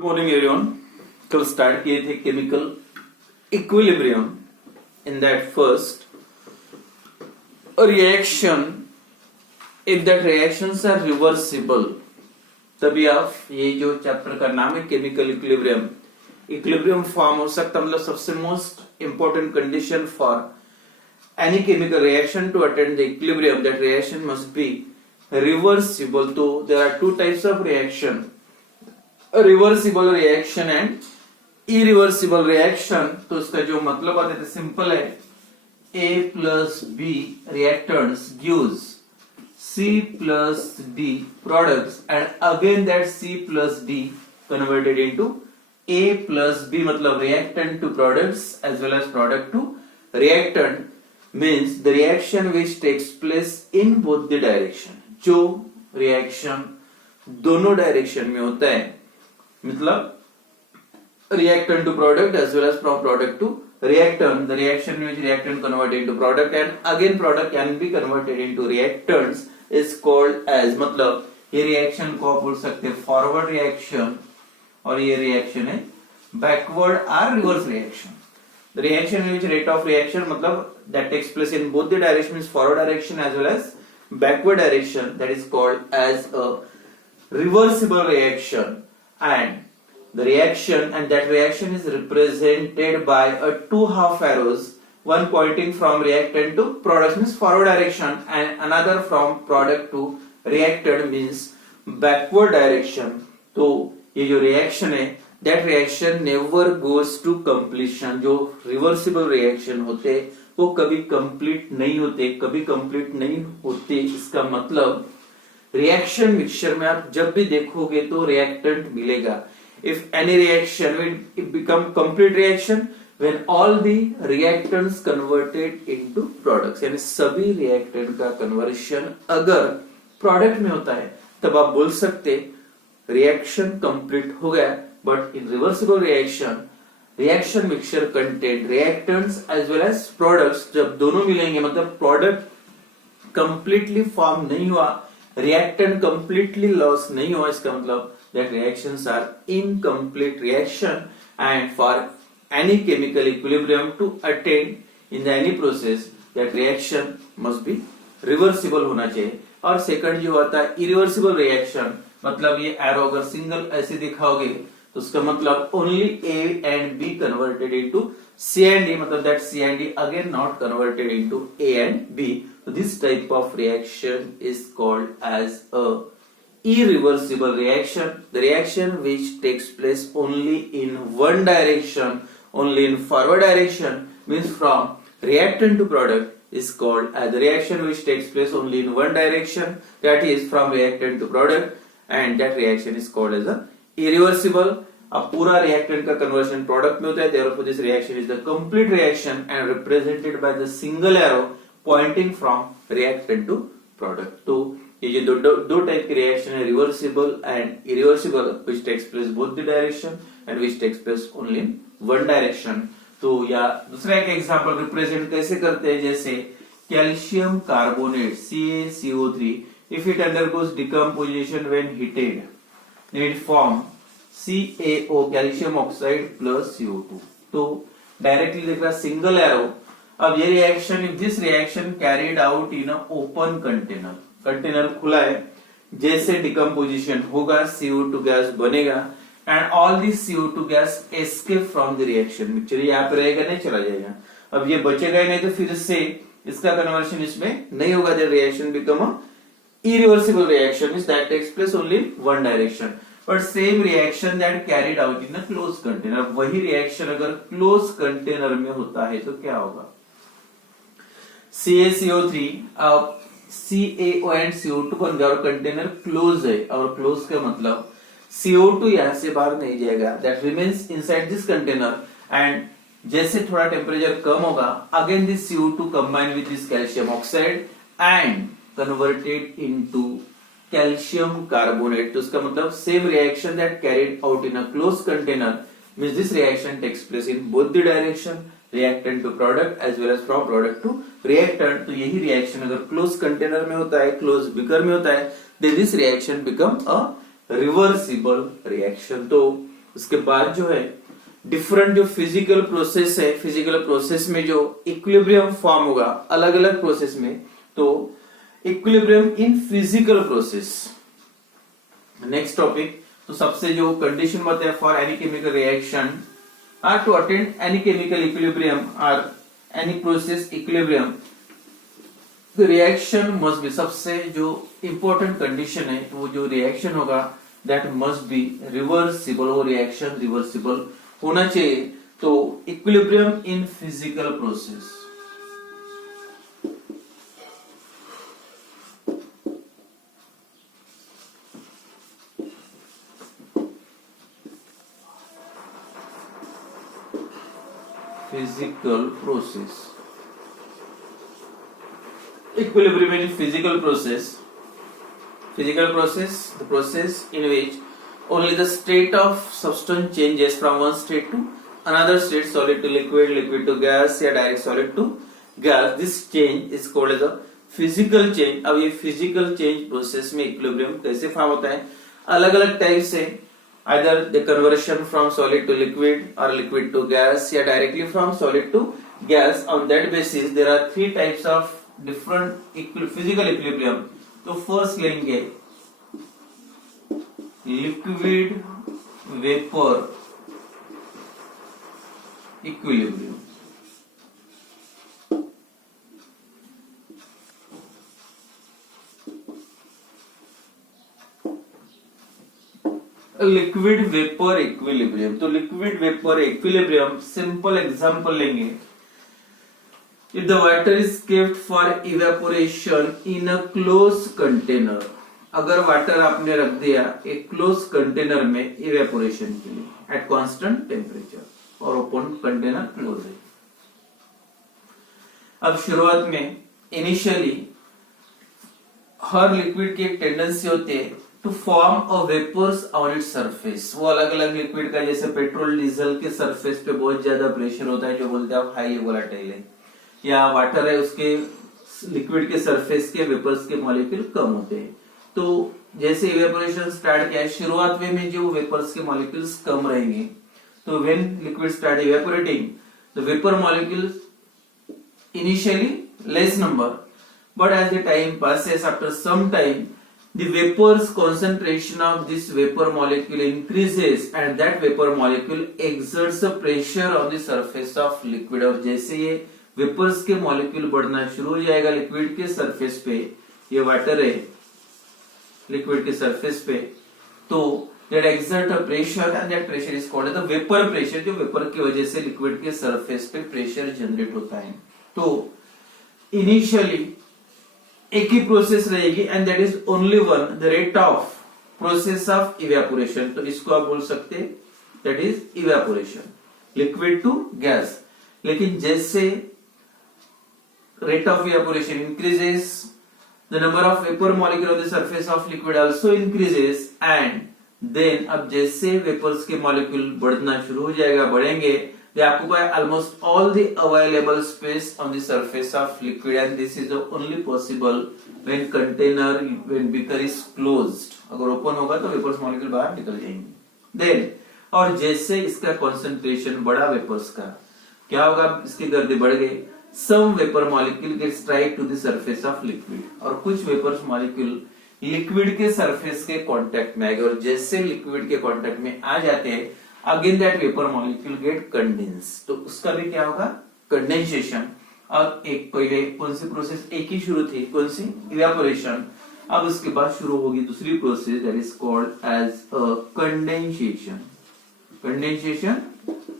Good morning everyone. कल start किए थे chemical equilibrium. In that first reaction, if that reactions are reversible, तभी आप ये जो चैप्टर का नाम है केमिकल इक्विलिब्रियम, इक्विलिब्रियम फॉर्म हो सकता, मतलब सबसे most important condition for any chemical reaction to attain the equilibrium, that reaction must be reversible. So there are two types of reaction, a reversible reaction and irreversible reaction. तो इसका जो मतलब आता है सिंपल है, A plus B reactants gives C plus D products and again that C plus D converted into A plus B, मतलब reactant to products as well as product to reactant, means the reaction which takes place in both the direction. जो reaction दोनों direction में होता है, मतलब reactant to product as well as from product to reactant, the reaction which reactant converted into product and again product can be converted into reactants is called as, मतलब ये reaction को आप बोल सकते हैं फॉरवर्ड रिएक्शन और ये reaction है बैकवर्ड और reverse reaction. The reaction in which rate of reaction, मतलब that takes place in both the directions, forward direction as well as backward direction, that is called as a reversible reaction. And the reaction, and that reaction is represented by a two half arrows, one pointing from reactant to product means forward direction and another from product to reactant means backward direction. तो ये जो reaction है, that reaction never goes to completion. जो reversible reaction होते वो कभी complete नहीं होते, कभी complete नहीं होते. इसका मतलब reaction mixture में आप जब भी देखोगे तो reactant मिलेगा. If any reaction will become complete reaction when all the reactants converted into products, यानी सभी reactant का conversion अगर product में होता है तब आप बोल सकते reaction complete हो गया. But in reversible reaction, reaction mixture contain reactants as well as products. जब दोनों मिलेंगे मतलब product completely form नहीं हुआ, reactant completely loss नहीं हुआ, इसका मतलब that reactions are incomplete reaction. And for any chemical equilibrium to attain in the any process, that reaction must be reversible होना चाहिए. और second जो आता है irreversible reaction, मतलब ये arrow अगर single ऐसे दिखाओगे तो उसका मतलब only A and B converted into C and D, मतलब that C and D again not converted into A and B. So this type of reaction is called as a irreversible reaction. The reaction which takes place only in one direction, only in forward direction, means from reactant to product, is called as the reaction which takes place only in one direction, that is from reactant to product, and that reaction is called as a irreversible. अब पूरा reactant का conversion product में होता है, therefore this reaction is the complete reaction and represented by the single arrow pointing from reactant to product. तो ये जो दो टाइप की रिएक्शन है, reversible and irreversible, which takes place both the direction and which takes place only in one direction. तो या दूसरा एक एग्जांपल रिप्रेजेंट कैसे करते हैं, जैसे calcium carbonate CaCO3, if it undergoes decomposition when heated, then it form CaO, calcium oxide plus CO2. तो directly देख रहा सिंगल एरो. अब ये reaction, if this reaction carried out in a open container, container खुला है, जैसे decomposition होगा CO2 gas बनेगा and all this CO2 gas escape from the reaction mixture. ये यहाँ पे रहेगा नहीं, चला जाएगा. अब ये बचेगा ही नहीं तो फिर से इसका कन्वर्शन इसमें नहीं होगा. The reaction become a irreversible reaction, means that takes place only in one direction. But same reaction that carried out in a closed container, वही reaction अगर closed container में होता है तो क्या होगा. CaCO3 अब CaO and CO2 बन गया और कंटेनर क्लोज है, और क्लोज का मतलब CO2 यहां से बाहर नहीं जाएगा, that remains inside this container. and जैसे थोड़ा टेम्परेचर कम होगा, again this CO2 combine with this calcium oxide and converted into calcium carbonate. तो उसका मतलब same reaction that carried out in a closed container, means this reaction takes place in both the direction, reactant to product as well as from product to reactant. तो यही reaction अगर closed container में होता है, closed beaker में होता है, then this reaction become a reversible reaction. तो उसके बाद जो है डिफरेंट जो फिजिकल प्रोसेस है, फिजिकल प्रोसेस में जो इक्विलिब्रियम फॉर्म होगा अलग अलग प्रोसेस में, तो equilibrium in physical process. Next topic, तो सबसे जो कंडीशन बताया for any chemical reaction or to attain any chemical equilibrium or any process equilibrium, the reaction must be, सबसे जो इंपॉर्टेंट कंडीशन है वो जो रिएक्शन होगा दैट मस्ट बी रिवर्सिबल, वो रिएक्शन रिवर्सिबल होना चाहिए। तो equilibrium in physical process, physical process, equilibrium in physical process, physical process, the process in which only the state of substance changes from one state to another state, solid to liquid, liquid to gas या direct solid to gas, this change is called as a physical change। अब ये physical change process में equilibrium कैसे form होता है, अलग अलग type से, either the conversion from solid to liquid or liquid to gas या directly from solid to gas, on that basis there are three types of different physical equilibrium। तो first लेंगे liquid vapor equilibrium, liquid vapour equilibrium. तो liquid vapour equilibrium simple example लेंगे, if the water is kept for evaporation in a close container, अगर water आपने रख दिया एक close container में इवेपोरेशन के लिए एट कांस्टेंट टेम्परेचर और ओपन कंटेनर क्लोज है। अब शुरुआत में इनिशियली हर लिक्विड की एक टेंडेंसी होती है to form a vapours on its surface. वो अलग अलग लिक्विड का, जैसे पेट्रोल डीजल के सरफेस पे बहुत ज्यादा प्रेशर होता है जो बोलते हैं हाई वोलेटाइल है, या वाटर है उसके लिक्विड के सरफेस के वेपर्स के मॉलिक्यूल कम होते हैं। तो जैसे इवेपोरेशन स्टार्ट किया, शुरुआत में जो वेपर्स के मॉलिक्यूल्स कम रहेंगे, तो when liquid start evaporating the vapour molecules initially less number, but as the time passes, after some time the vapor's concentration of this vapor molecule increases and that vapor molecule exerts a pressure on the surface of liquid। और जैसे ये vapours के molecule बढ़ना शुरू हो जाएगा liquid के surface पे, ये वाटर है लिक्विड के सरफेस पे, तो that exert a pressure and that pressure is called as the vapor pressure, जो वेपर की वजह से लिक्विड के सरफेस पे प्रेशर जनरेट होता है। तो इनिशियली एक ही प्रोसेस रहेगी and that is only one, the rate of process of evaporation. तो इसको आप बोल सकते हैं that is evaporation, liquid to gas. लेकिन जैसे rate of evaporation increases, the number of vapour molecule on the surface of liquid also increases and then अब जैसे वेपर्स के मॉलिक्यूल बढ़ना शुरू हो जाएगा, बढ़ेंगे, they occupy almost all the available space on the surface of liquid and this is only possible when container, when beaker is closed। अगर open होगा तो वेपर्स मॉलिक्यूल बाहर निकल जाएंगे। देन और जैसे इसका कंसंट्रेशन बढ़ा वेपर्स का, क्या होगा, इसकी गर्दी बढ़ गई, some vapor molecule gets tied to the surface of liquid, और कुछ वेपर्स मॉलिक्यूल लिक्विड के सरफेस के कांटेक्ट में आएंगे और जैसे लिक्विड के कांटेक्ट में आ जाते हैं again that vapour molecule get condense, तो उसका भी क्या होगा, कंडेंसेशन। अब एक पहले कौन सी प्रोसेस एक ही शुरू थी, कौन सी, इवेपोरेशन। अब उसके बाद शुरू होगी दूसरी process that is called as condensation. Condensation,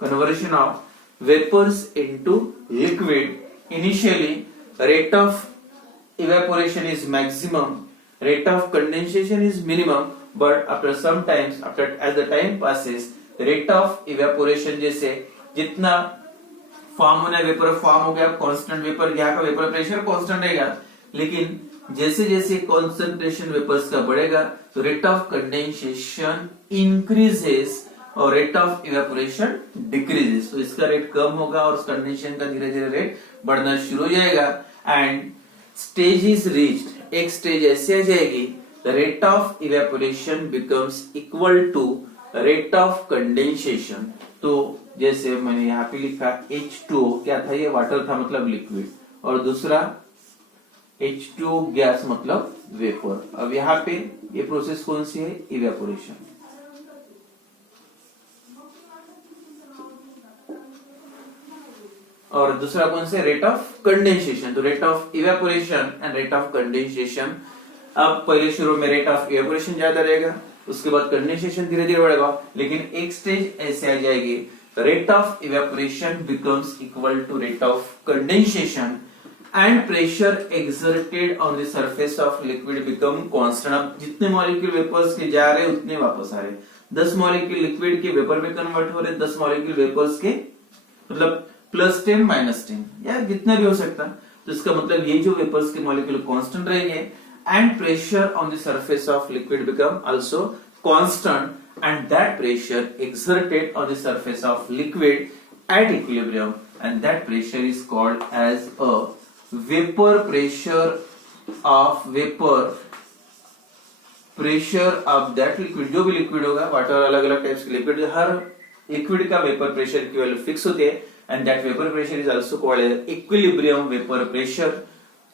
conversion of vapours into liquid. Initially rate of evaporation is maximum, rate of condensation is minimum, but after some times, after as the time passes, rate of evaporation जैसे जितना form होना है, vapour form हो गया, constant vapour, यहाँ का vapour pressure constant रहेगा, लेकिन जैसे जैसे कॉन्सेंट्रेशन वेपर्स का बढ़ेगा तो रेट ऑफ कंडेंसेशन इंक्रीजेस और रेट ऑफ इवेपोरेशन डिक्रीजेस। तो इसका रेट कम होगा और कंडेंसेशन का धीरे धीरे रेट बढ़ना शुरू हो जाएगा एंड स्टेज इज रीच्ड, एक स्टेज ऐसे आ जाएगी the rate of evaporation becomes equal to rate of condensation, तो जैसे मैंने यहाँ पे लिखा H2O, क्या था ये, वाटर था मतलब लिक्विड, और दूसरा H2O गैस मतलब वेपर। अब यहाँ पे ये प्रोसेस कौन सी है, इवेपोरेशन। और दूसरा कौन सा, रेट ऑफ कंडेंसेशन। तो rate of evaporation and rate of condensation. अब पहले शुरू में रेट ऑफ इवेपोरेशन ज्यादा रहेगा, उसके बाद कंडेंसेशन धीरे धीरे बढ़ेगा, लेकिन एक स्टेज ऐसे आ जाएगी, rate of evaporation becomes equal to rate of condensation and pressure exerted on the surface of liquid become constant. अब जितने मॉलिक्यूल वेपर्स के जा रहे उतने वापस आ रहे, 10 मॉलिक्यूल लिक्विड के वेपर में कन्वर्ट हो रहे, 10 मॉलिक्यूल वेपर्स के मतलब +10 -10 या जितना भी हो सकता। तो इसका मतलब ये जो वेपर्स के मॉलिक्यूल कांस्टेंट रहेंगे and pressure on the surface of liquid become also constant and that pressure exerted on the surface of liquid at equilibrium and that pressure is called as a vapor pressure of that liquid। जो भी liquid होगा, water अलग अलग types के liquid, हर liquid का vapour pressure की value fix होती है and that vapor pressure is also called as equilibrium vapor pressure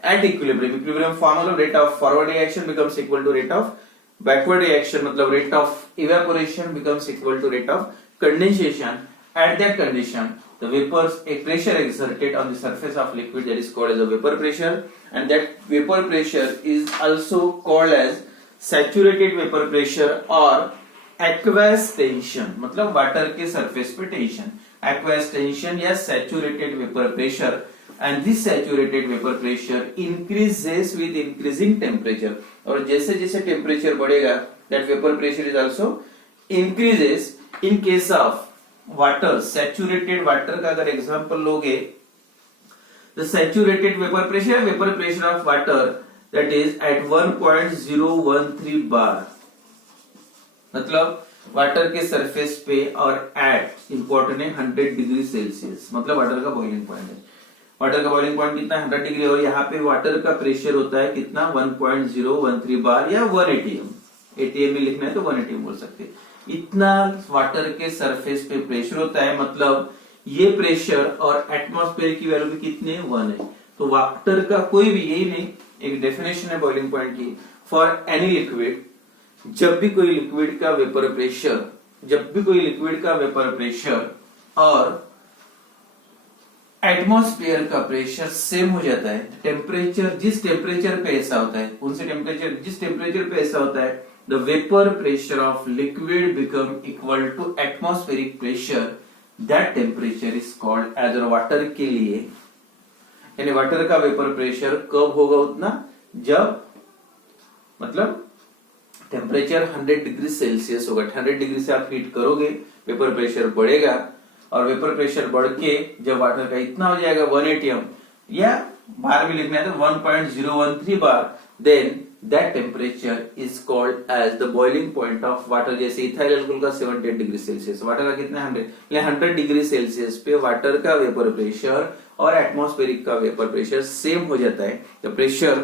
at equilibrium। equilibrium formula, rate of forward reaction becomes equal to rate of backward reaction, मतलब rate of evaporation becomes equal to rate of condensation। At that condition, the vapors a pressure exerted on the surface of liquid that is called as a vapor pressure and that vapor pressure is also called as saturated vapor pressure or aqueous tension, मतलब water के surface पे tension, aqueous tension या saturated vapor pressure। and this saturated vapor pressure increases with increasing temperature, और जैसे जैसे temperature बढ़ेगा that vapor pressure is also increases। in case of water, saturated water का अगर एग्जांपल लोगे, the saturated vapour pressure of water that is at 1.013 bar, मतलब water के surface पे, और एट इंपॉर्टेंट है 100 डिग्री सेल्सियस, मतलब वाटर का बॉइलिंग पॉइंट है। वाटर का बॉइलिंग पॉइंट कितना, 100 डिग्री, और यहाँ पे वाटर का प्रेशर होता है कितना, 1.013 बार या 1 atm। atm में लिखना है तो 1 atm बोल सकते हैं। इतना वाटर के सरफेस पे प्रेशर होता है, मतलब ये प्रेशर और एटमॉस्फेयर की वैल्यू भी कितने, 1 है। तो वाटर का कोई भी, यही नहीं, एक डेफिनेशन है बॉइलिंग पॉइंट की, फॉर एनी लिक्विड, जब भी कोई लिक्विड का वेपर प्रेशर और एटमॉस्फेयर का प्रेशर सेम हो जाता है, टेम्परेचर जिस टेम्परेचर पे ऐसा होता है, उनसे टेम्परेचर जिस टेम्परेचर पे ऐसा होता है, the vapor pressure of liquid become equal to atmospheric pressure, that temperature is called as water के लिए, यानी वाटर का वेपर प्रेशर कब होगा उतना, जब मतलब टेम्परेचर 100 डिग्री सेल्सियस होगा, 100 डिग्री से आप हीट करोगे, वेपर प्रेशर बढ़ेगा, और वेपर प्रेशर बढ़ के जब वाटर का इतना हो जाएगा 1 atm, या बार भी लिखना है तो 1.013 बार, then that temperature is called as the boiling point of water। जैसे इथाइल अल्कोहल का 78 डिग्री सेल्सियस, वाटर का कितना 100 डिग्री सेल्सियस पे वाटर का वेपर प्रेशर और एटमॉस्फेरिक का वेपर प्रेशर सेम हो जाता है। The pressure,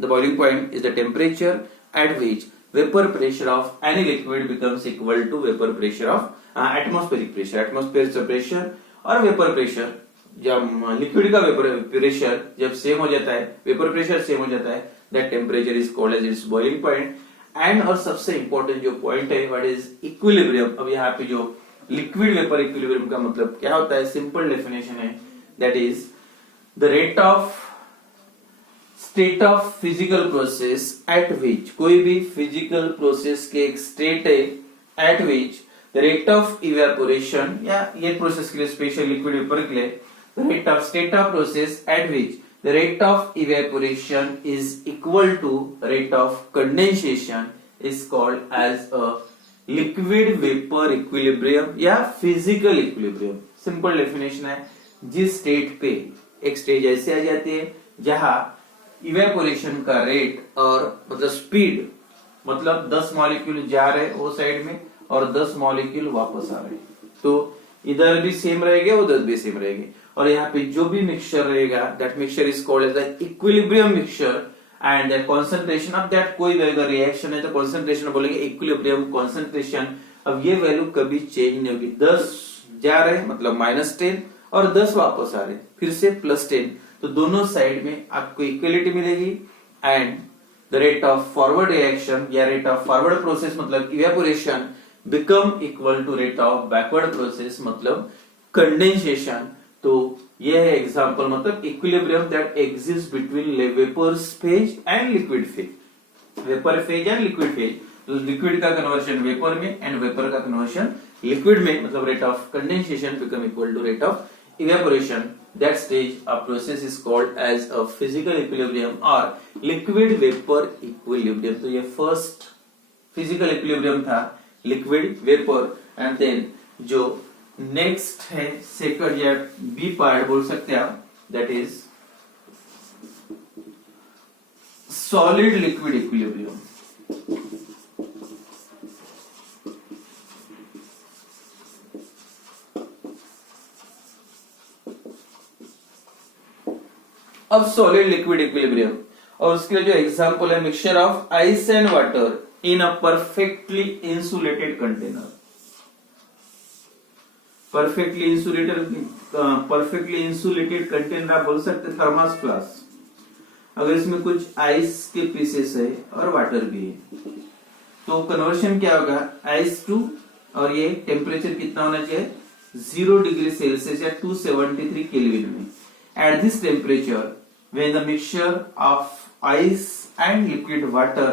the boiling point is the temperature at which vapour pressure of any liquid becomes equal to vapour pressure of atmospheric pressure. Atmospheric pressure और vapour pressure, जब liquid का vapour pressure जब same हो जाता है, vapour pressure same हो जाता है, that temperature is called as its boiling point। and और सबसे इंपॉर्टेंट जो पॉइंट है, व्हाट इज इक्विलिब्रियम। अब यहाँ पे जो लिक्विड वेपर इक्विलिब्रियम का मतलब क्या होता है, सिंपल डेफिनेशन है, that is the rate of state of physical process at विच, कोई भी फिजिकल प्रोसेस के एक स्टेट है eight which the rate of evaporation, या ये प्रोसेस के लिए स्पेशल लिक्विड वेपर के लिए, the rate of state of process at which the rate of evaporation is equal to rate of condensation is called as a liquid vapor equilibrium या physical equilibrium। Simple definition है, जिस state पे एक stage ऐसे आ जाती है जहां evaporation का रेट और मतलब स्पीड, मतलब 10 मॉलिक्यूल जा रहे वो साइड में और 10 मॉलिक्यूल वापस आ रहे, तो इधर भी सेम रहेंगे, उधर भी सेम रहेंगे, और यहाँ पे जो भी मिक्सचर रहेगा, that mixture is called as the equilibrium mixture and the concentration of that, कोई भी अगर रिएक्शन है तो कंसंट्रेशन बोलेंगे इक्विलिब्रियम कंसंट्रेशन अब ये वैल्यू कभी चेंज नहीं होगी। 10 जा रहे मतलब -10 और 10 वापस आ रहे फिर से +10, तो दोनों साइड में आपको इक्वलिटी मिलेगी and the rate of forward reaction या रेट ऑफ फॉरवर्ड प्रोसेस मतलब evaporation become equal to rate of backward process मतलब कंडेंसेशन। तो ये है एग्जांपल मतलब equilibrium that exist between vapour phase and liquid phase, vapour phase and liquid phase. तो liquid का conversion vapour में and vapour का कन्वर्शन लिक्विड में मतलब rate of condensation become equal to rate of evaporation. That stage of process is called as a physical equilibrium और liquid vapour equilibrium. तो ये first physical equilibrium था, liquid vapour, and then जो next है second या B part बोल सकते हैं आप, that is solid liquid equilibrium. अब सॉलिड लिक्विड इक्विलिब्रियम और उसके लिए जो एग्जांपल है mixture of ice and water in a perfectly insulated container. Perfectly insulated container आप बोल सकते हैं थर्मस फ्लास्क। अगर इसमें कुछ आइस के पीसेस है और वाटर भी है तो कन्वर्शन क्या होगा, आइस टू, और ये टेम्परेचर कितना होना चाहिए 0 डिग्री सेल्सियस या 273 केल्विन में। At this temperature when the mixture of ice and liquid water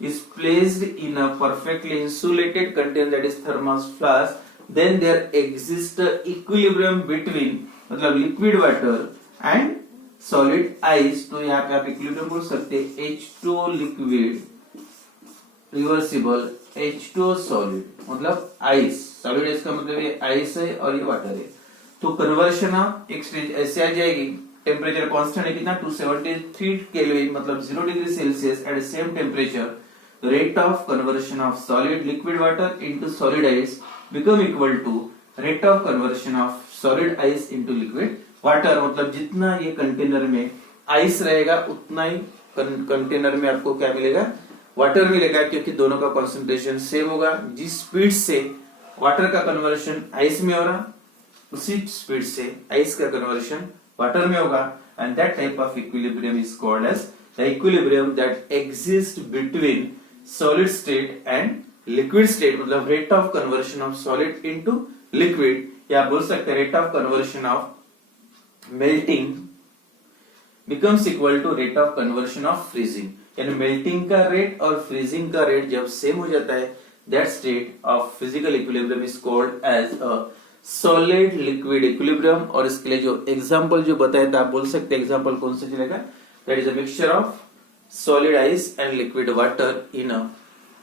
is placed in a perfectly insulated container that is thermos flask, then there exists a equilibrium between मतलब liquid water and solid ice। तो यहाँ पे आप equilibrium बोल सकते हैं H2O liquid reversible H2O solid मतलब ice, solid ice का मतलब ये आइस है और ये वाटर है। तो कन्वर्शन ऑफ एक स्टेज ऐसे आ जाएगी, टेम्परेचर कांस्टेंट है कितना 273 केल्विन मतलब 0 degree Celsius at same temperature. Rate of conversion of solid liquid water into solid ice become equal to rate of conversion of solid ice into liquid water. मतलब जितना ये container में ice रहेगा उतना ही container में आपको क्या मिलेगा, वाटर मिलेगा, क्योंकि दोनों का कॉन्सेंट्रेशन सेम होगा। जिस स्पीड से वाटर का कन्वर्शन आइस में हो रहा उसी स्पीड से आइस का कन्वर्शन वाटर में होगा, and that type of equilibrium is called as the equilibrium that exist between solid state and liquid state मतलब rate of conversion of solid into liquid, या बोल सकते हैं rate of conversion of melting becomes equal to rate of conversion of freezing. यानी melting का rate और freezing का rate जब सेम हो जाता है, that state of physical equilibrium is called as a solid liquid equilibrium. और इसके लिए जो एग्जांपल जो बताया था आप बोल सकते हैं एग्जांपल कौन सा चलेगा, that is a mixture of solid ice and liquid water in a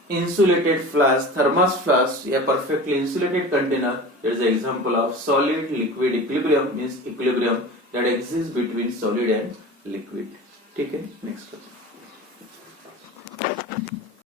insulated flask, thermos flask या perfectly insulated container. That is the example of solid liquid equilibrium, means equilibrium that exists between solid and liquid. ठीक है, next question.